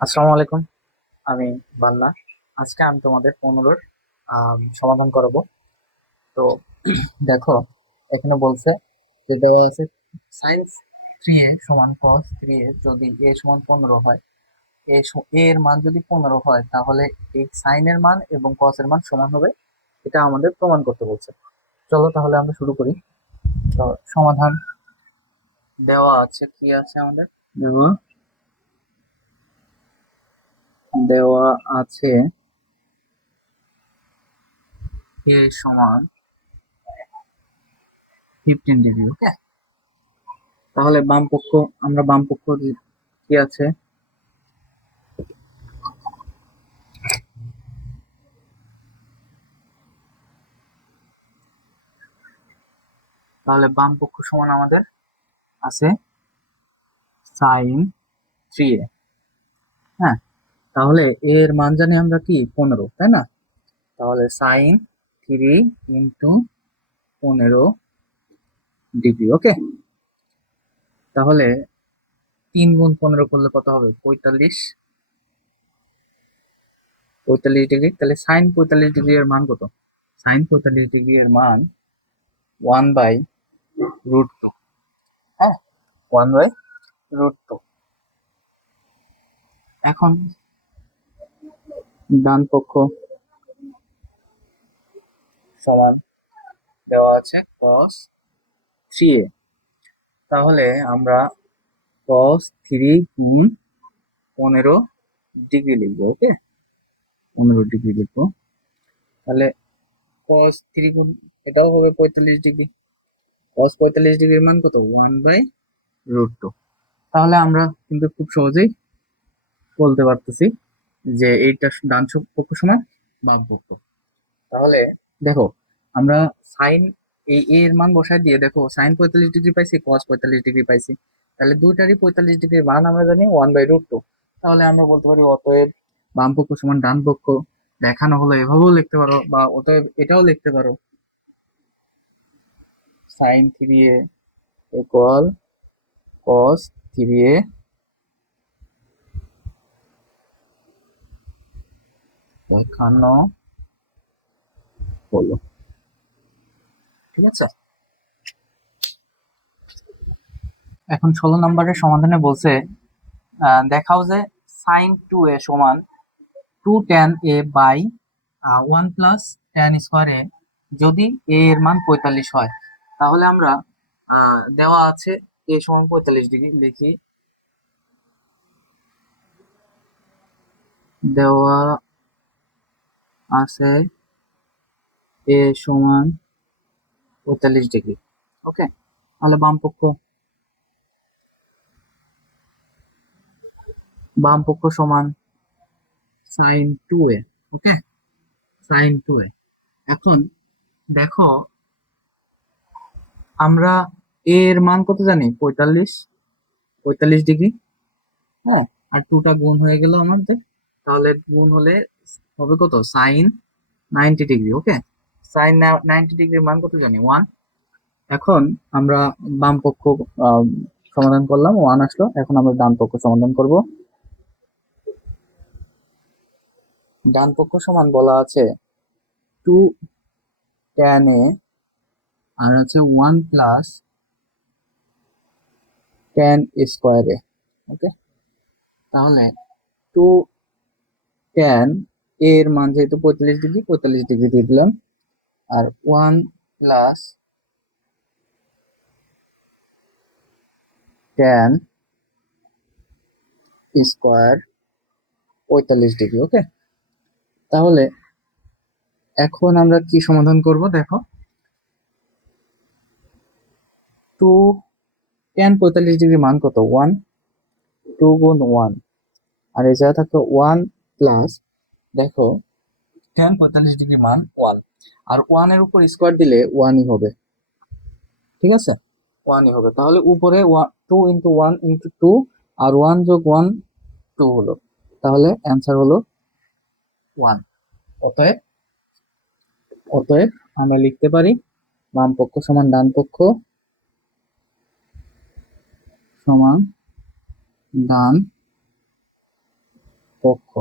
আসসালামু আলাইকুম। আমি বান্না। আজকে আমি তোমাদের 15 সমাধান করাবো। তো দেখো, এখানে বলছে যে দেওয়া আছে সাইন 3a সমান কস 3a যদি a সমান 15 হয়, a এর মান যদি 15 হয় তাহলে এই সাইনের মান এবং কস এর মান সমান হবে। এটা আমাদের প্রমাণ করতে বলছে। চলো তাহলে আমরা শুরু করি। তো সমাধান দেওয়া আছে, কি আছে আমাদের দেওয়া দেওয়া আছে a সমান 15 ডিগ্রি। ওকে, তাহলে বাম পক্ষ, আমরা বাম পক্ষ কি আছে, তাহলে বাম পক্ষ সমান আমাদের আছে সাইন 3a। হ্যাঁ, তাহলে এর মান জানি আমরা কি 15, তাই না? তাহলে সাইন 3 × 15 ডিগ্রি। ওকে, তাহলে 3 × 15 করলে কত হবে? 45 ডিগ্রি। তাহলে সাইন 45 ডিগ্রি এর মান কত? সাইন 45 ডিগ্রি এর মান 1/√2। হ্যাঁ, 1/√2। এখন ডান পক্ষ সমান দেওয়া আছে cos 3a। তাহলে আমরা cos 3 × 15 ডিগ্রি লিখবো। ওকে, 15 ডিগ্রি লিখবো। তাহলে cos 3 গুণ এটাও হবে 45 ডিগ্রি। cos 45 ডিগ্রির মান কত? 1/√2। তাহলে আমরা কিন্তু খুব সহজেই বলতে পারতেছি যে এইটা ডান পক্ষ সমান বাম পক্ষ। তাহলে দেখো, আমরা সাইন এই এর মান বসায় দিয়ে দেখো সাইন 45 ডিগ্রি পাইছি, কস 45 ডিগ্রি পাইছি। তাহলে দুইটারই 45 ডিগ্রির মান আমরা জানি 1/√2। তাহলে আমরা বলতে পারি অতএব বাম পক্ষ সমান ডান পক্ষ। দেখানো হলো, এভাবেও লিখতে পারো বা অতএব এটাও লিখতে পারো, সাইন 3a ইকুয়াল কস 3a দেখানো হলো। ঠিক আছে, এখন 16 নম্বরের সমাধানে বলছে দেখাও যে সাইন 2a সমান 2tan a/1 + tan² যদি a এর মান 45 হয়। তাহলে আমরা দেওয়া আছে a সমান 45 ডিগ্রি লিখি। দেওয়া আছে a সমান 45 ডিগ্রি। ওকে, তাহলে বাম পক্ষ সমান সাইন 2a। ওকে, সাইন 2a। এখন দেখো, আমরা a এর মান কত জানি? 45 ডিগ্রি। হ্যাঁ, আর 2টা গুণ হয়ে গেল আমাদের। তাহলে গুণ হলে হবে কত? Sign 90 degree. ওকে, সাইন 90 ডিগ্রির মান কত জানি? 1। এখন আমরা বাম পক্ষ আহ, সমাধান করলাম, 1 আসলো। এখন আমরা ডান পক্ষ সমাধান করব। ডান পক্ষ সমান বলা আছে 2tan a আর আছে 1 + tan² ওকে, তাহলে 2tan এর মান যেহেতু 45 ডিগ্রি, 45 ডিগ্রি দিয়ে দিলাম। আর 1 + tan² 45 ডিগ্রি। ওকে, তাহলে এখন আমরা কি সমাধান করব? দেখো, 2 tan 45 ডিগ্রি মান কত? 1। 2 × 1, আর এই জায়গায় থাকতো 1 দেখো, tan 45 ডিগ্রি মান 1, আর 1 এর উপর স্কোয়ার দিলে 1ই হবে। ঠিক আছে, 1ই হবে। তাহলে উপরে 2 × 1 × 2, আর 1 + 1 2 হলো। তাহলে অ্যান্সার হলো 1। অতএব অতএব আমরা লিখতে পারি বাম পক্ষ সমান ডান পক্ষ সমান ডান পক্ষ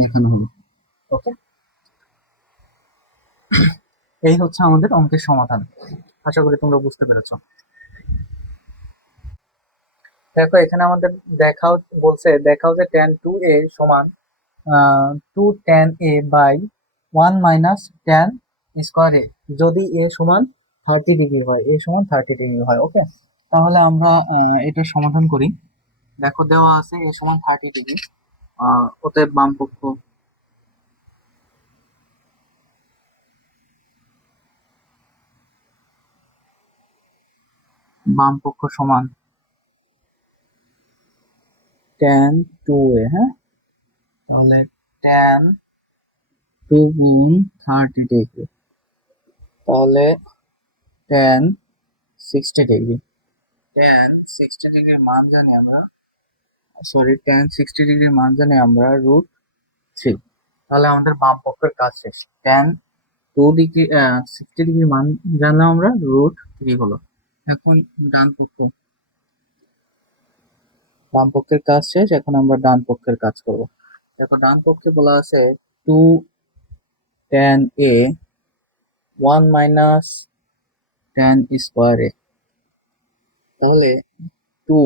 দেখানো হলো। ওকে, এই হচ্ছে আমাদের অঙ্কের সমাধান। আশা করি তোমরা বুঝতে পেরেছো। দেখো এখানে আমাদের দেখাও বলছে, দেখাও যে tan 2a সমান 2 tan a বাই 1 - tan যদি a সমান 30 ডিগ্রি হয়, a সমান 30 ডিগ্রি হয়। ওকে, তাহলে আমরা এটা সমাধান করি। দেখো দেওয়া আছে a সমান 30 ডিগ্রি, অতএব বাম পক্ষ সমান tan 2a। হ্যাঁ, তাহলে tan 2 গুণ 30 ডিগ্রি, তাহলে tan 60 ডিগ্রি। tan 60 ডিগ্রির মান জানি আমরা, সরি tan 60 ডিগ্রির মান জানি আমরা √3। তাহলে আমাদের বাম পক্ষের কাজ শেষ। tan 2 ডিগ্রি 60 ডিগ্রির মান জানলাম আমরা, √3 হলো। এখন ডান পক্ষ, বাম পক্ষের কাজ শেষ, এখন আমরা ডান পক্ষের কাজ করব। দেখো ডান পক্ষে বলা আছে 2 tan a 1 - tan²a। তাহলে 2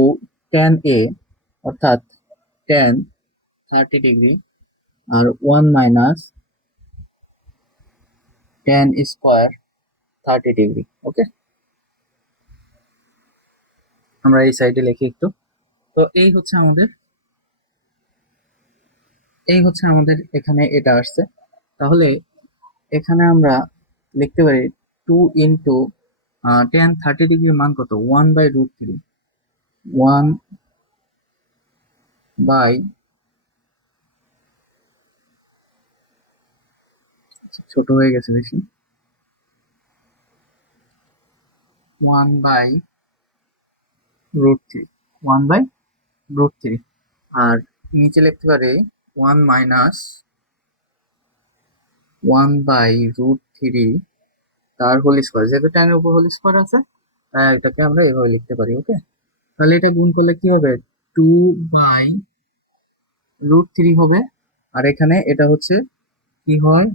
tan a অর্থাৎ tan 30 ডিগ্রি আর 1 - tan² 30 ডিগ্রি। ওকে, আমরা এই সাইডে লিখি একটু। তো এই হচ্ছে আমাদের এখানে এটা আসছে। তাহলে এখানে আমরা লিখতে পারি 2 × tan 30 ডিগ্রির মান কত, 1/√3। 1 বাই, ছোট হয়ে গেছে বেশি, 1/√3, 1/√3। আর নিচে লিখতে পারি 1 - 1/√3 তার হোল স্কোয়ার, যেহেতু টেনের উপর হোল স্কোয়ার আছে, তাই এটাকে আমরা এভাবে লিখতে পারি। ওকে, তাহলে এটা গুণ করলে কি হবে, 2/√3 হবে। আর এখানে এটা হচ্ছে কি হয়,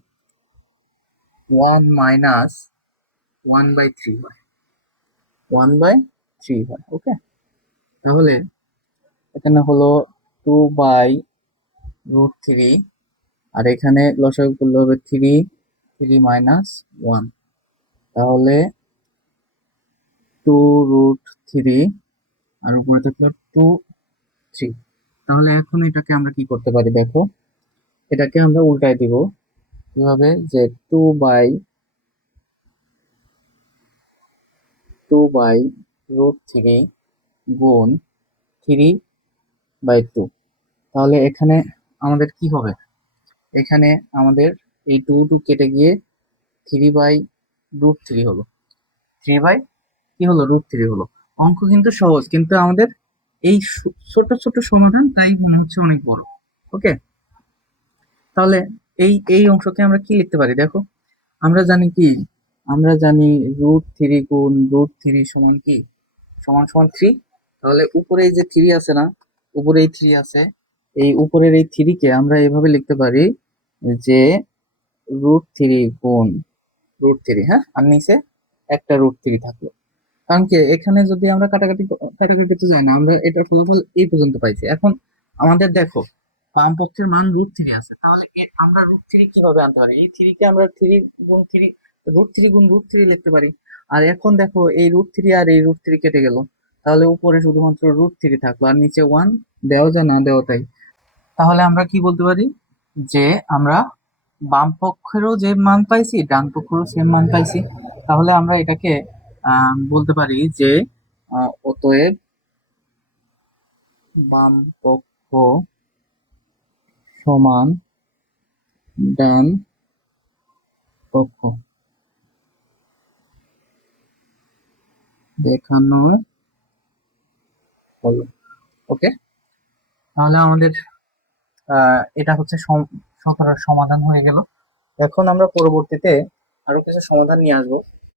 1 - 1/3 হয়, 1/3 হয়। ওকে, তাহলে এখানে হলো 2/√3, আর এখানে লসাগু করলে হবে 3 - 1, তাহলে 2√3 আর উপরে থাকলো 2/3। তাহলে এখন এটাকে আমরা কি করতে পারি, দেখো এটাকে আমরা উল্টায় দিব কিভাবে, যে 2/√3 গুণ 3/2। তাহলে এখানে আমাদের কি হবে, এখানে আমাদের এই 2 কেটে গিয়ে 3/√3 হলো, 3 বাই কি হলো, √3 হলো। অঙ্ক কিন্তু সহজ, কিন্তু আমাদের এই ছোট ছোট সমাধান তাই মনে হচ্ছে অনেক বড়। ওকে, তাহলে এই অংশকে আমরা কি লিখতে পারি, দেখো আমরা জানি কি, আমরা জানি √3 গুণ √3 সমান কি, সমান সমান 3। তাহলে উপরে এই যে 3 আছে না, উপরে এই 3 আছে, এই উপরের এই 3 কে আমরা এভাবে লিখতে পারি যে √3 গুণ √3। হ্যাঁ, আর নিচে একটা √3 থাকলো। কারণ কি, এখানে যদি আমরা কাটাকাটিতে যাই না, আমরা এটার ফলাফল এই পর্যন্ত পাইছি। এখন আমাদের দেখো বাম পক্ষের মান √3 আছে, তাহলে আমরা √3 কিভাবে আনতে পারি, এই 3 কে আমরা 3 গুণ 3, √3 গুণ √3 লিখতে পারি। আর এখন দেখো এই √3 আর এই √3 কেটে গেল, তাহলে উপরে শুধুমাত্র √3 থাকলো, আর নিচে 1 দেওয়া যা না দেওয়া তাই। তাহলে আমরা কি বলতে পারি, যে আমরা বাম পক্ষেরও যে মান পাইছি, ডান পক্ষেরও সেম মান পাইছি। তাহলে আমরা এটাকে বলতে পারি যে অতএব বাম পক্ষ সমান ডান পক্ষ দেখানো হলো। ওকে, তাহলে আমাদের এটা হচ্ছে সমাধান হয়ে গেল। এখন আমরা পরবর্তীতে আরো কিছু সমাধান নিয়ে আসবো।